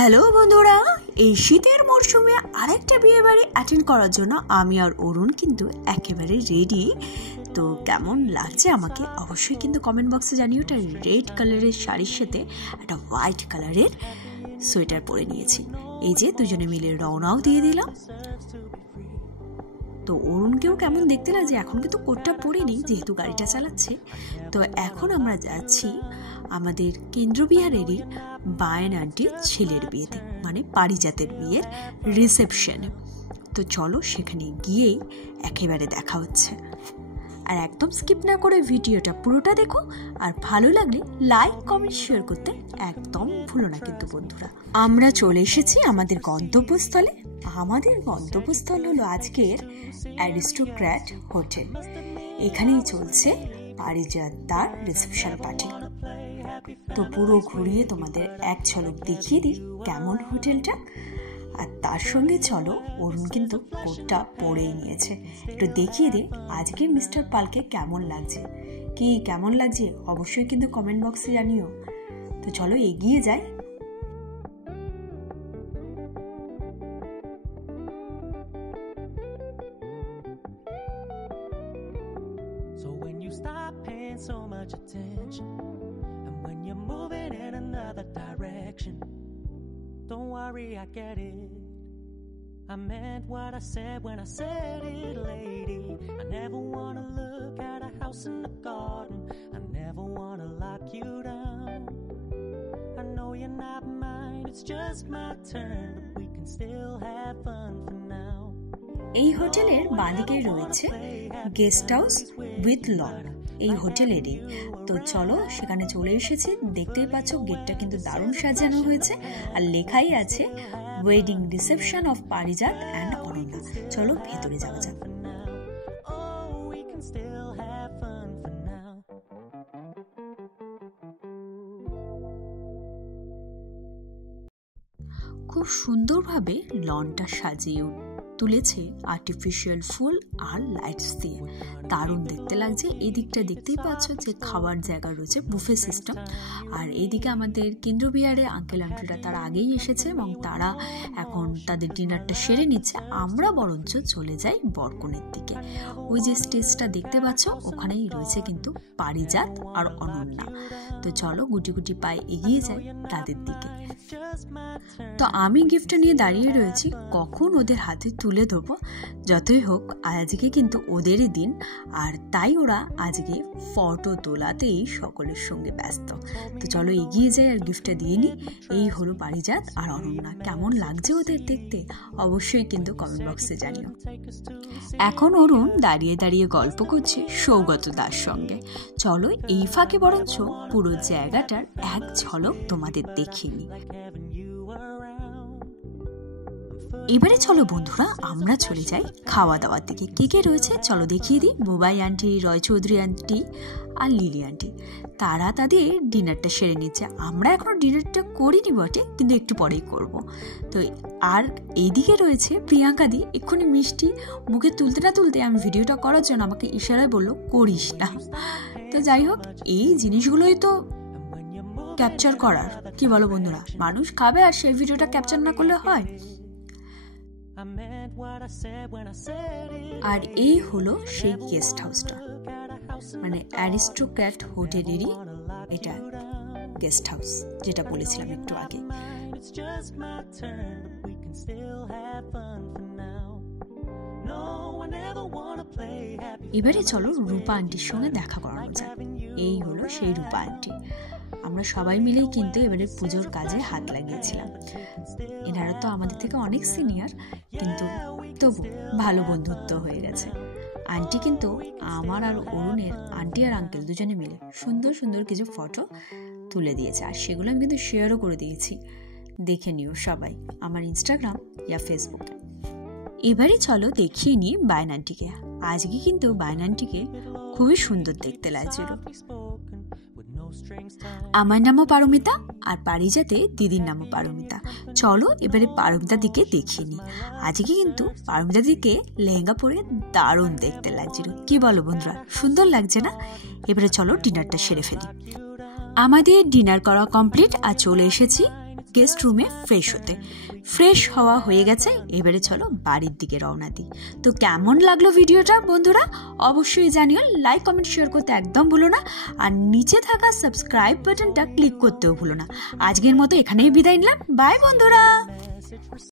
Hello বন্ধুরা, এই শীতের মরশুমে আরেকটা বিয়ে বাড়ি অ্যাটেন্ড করার জন্য আমি আর অরুণ কিন্তু একেবারে রেডি। তো কেমন লাগছে আমাকে অবশ্যই কিন্তু কমেন্ট বক্সে জানিও। ওটা রেড কালারের শাড়ির সাথে একটা হোয়াইট কালারের সোয়েটার পরে নিয়েছি। এই যে দুজনে মিলে রওনাও দিয়ে দিলাম। তো অরুণকেও কেমন দেখতে লাগছে, এখন কিন্তু কোটটা পরে নেই যেহেতু গাড়িটা চালাচ্ছে। তো এখন আমরা যাচ্ছি আমাদের কেন্দ্রবিহারেরই বায়েন আন্টির ছেলের বিয়েতে, মানে পারিজাতের বিয়ের রিসেপশনে। তো চলো সেখানে গিয়েই একেবারে দেখা হচ্ছে। আর একদম স্কিপ না করে ভিডিওটা পুরোটা দেখো, আর ভালো লাগলে লাইক কমেন্ট শেয়ার করতে একদম ভুলো না কিন্তু বন্ধুরা। আমরা চলে এসেছি আমাদের গন্তব্যস্থলে। আমাদের গন্তব্যস্থল হলো আজকের অ্যারিস্টোক্র্যাট হোটেল। এখানেই চলছে পারিজাত তার রিসেপশন পার্টি। তো পুরো ঘুরিয়ে তোমাদের এক ঝলক দেখিয়ে দিই কেমন হোটেলটা। আর তার সঙ্গে চলো, অরুণ কিন্তু কোটটা পরেই নিয়েছে, একটু দেখিয়ে দে আজকে মিস্টার পালকে কেমন লাগছে। কেমন লাগছে অবশ্যই কিন্তু কমেন্ট বক্সে জানিও। তো চলো এগিয়ে যাই। So when you stop paying so much attention, and when you're moving in another direction, don't worry, I get it. I meant what I said when I said it, lady. I never wanna look at a house in the garden. I never wanna lock you down. I know you're not mine, it's just my turn, but we can still have fun for now. এই হোটেলের বাঁদিকে রয়েছে guest house with loan, এই হোটেলেরই। তো চলো সেখানে চলে এসেছি। দেখতেই পাচ্ছ গেটটা কিন্তু দারুণ সাজানো হয়েছে, আর লেখাই আছে wedding reception of Parijat and Ananya. চলো ভেতরে যাওয়া যাক। খুব সুন্দরভাবে লনটা সাজিয়ে তুলেছে আর্টিফিশিয়াল ফুল আর লাইটস দিয়ে, দারুণ দেখতে লাগছে। এই দিকটা দেখতেই পাচ্ছ যে খাওয়ার জায়গা রয়েছে, বুফে সিস্টেম। আর এইদিকে আমাদের কেন্দ্রবিহারে আঙ্কেল আন্টিরা তারা আগেই এসেছে এবং তারা এখন তাদের ডিনারটা সেরে নিচ্ছে। আমরা বরঞ্চ চলে যাই বরকনের দিকে। ওই যে স্টেজটা দেখতে পাচ্ছ ওখানেই রয়েছে কিন্তু পারিজাত আর অনন্যা। তো চলো গুটি গুটি পায়ে এগিয়ে যাই তাদের দিকে। তো আমি গিফটটা নিয়ে দাঁড়িয়ে রয়েছি, কখন ওদের হাতে তুলে দেবো। যতই হোক আজকে কিন্তু ওদেরই দিন, আর তাই ওরা আজকে ফটো তোলাতেই সকলের সঙ্গে ব্যস্ত। তো চলো এগিয়ে যাই আর গিফটটা দিয়ে নিই। এই হলো পারিজাত আর অনন্যা। কেমন লাগছে ওদের দেখতে অবশ্যই কিন্তু কমেন্ট বক্সে জানিও। এখন অরুণ দাঁড়িয়ে দাঁড়িয়ে গল্প করছে সৌগত দার সঙ্গে। চলো এই ফাঁকে বরঞ্চ পুরো জায়গাটার এক ঝলক তোমাদের দেখিয়ে নিই। এবারে চলো বন্ধুরা আমরা চলে যাই খাওয়া দাওয়ার দিকে। কে রয়েছে চলো দেখিয়ে দিই। বুবাই আন্টি, রয় চৌধুরী আন্টি আর লিলি আন্টি, তারা তাদের ডিনারটা সেরে নিচ্ছে। আমরা এখনো ডিনারটা করিনি বটে, কিন্তু একটু পরেই করব। তো আর এইদিকে রয়েছে প্রিয়াঙ্কা দি। এক্ষুনি মিষ্টি মুখে তুলতে না তুলতে আমি ভিডিওটা করার জন্য আমাকে ইশারায় বললো করিস না। তো যাই হোক, এই জিনিসগুলোই তো ক্যাপচার করার, কি বলো বন্ধুরা? মানুষ খাবে আর সেই ভিডিওটা ক্যাপচার না করলে হয়? আর এই হলো সেই গেস্ট হাউসটা, মানে অ্যারিস্টোক্র্যাট হোটেলেরই এটা গেস্ট হাউস, যেটা বলেছিলাম একটু আগে। এবারে চলো রূপা আন্টির সঙ্গে দেখা করানো যাক। এই হলো সেই রূপা আন্টি। আমরা সবাই মিলেই কিন্তু এবারে পুজোর কাজে হাত লাগিয়েছিলাম। এনারা তো আমাদের থেকে অনেক সিনিয়র, কিন্তু তবু ভালো বন্ধুত্ব হয়ে গেছে। আন্টি কিন্তু আমার আর অরুণের, আন্টি আর আঙ্কেল দুজনে মিলে সুন্দর সুন্দর কিছু ফটো তুলে দিয়েছে, আর সেগুলো আমি কিন্তু শেয়ারও করে দিয়েছি, দেখে নিও সবাই আমার ইনস্টাগ্রাম ইয়া ফেসবুকে। এবারে চলো দেখিয়ে নিই বায়েন আন্টিকে। আজকে কিন্তু বায়েন আন্টিকে খুবই সুন্দর দেখতে লাগছিল। আমার নামও পারমিতা আর পারিজাতে দিদির নামও পারমিতা। চলো এবারে পারমিতার দিকে দেখিয়ে নিই। আজকে কিন্তু পারমিতার দিকে লেহেঙ্গা পরে দারুণ দেখতে লাগছিল। কি বলো বন্ধুরা, সুন্দর লাগছে না? এবারে চলো ডিনারটা সেরে ফেলি। আমাদের ডিনার করা কমপ্লিট, আর চলে এসেছি গেস্ট রুমে ফ্রেশ হতে। ফ্রেশ হওয়া হয়ে গেছে, এবারে চলো বাড়ির দিকে রওনা দিই। তো কেমন লাগলো ভিডিওটা বন্ধুরা, অবশ্যই জানিও। লাইক কমেন্ট শেয়ার করতে একদম ভুলো না, আর নিচে থাকা সাবস্ক্রাইব বাটনটা ক্লিক করতেও ভুলো না। আজকের মতো এখানেই বিদায় নিলাম, বাই বন্ধুরা।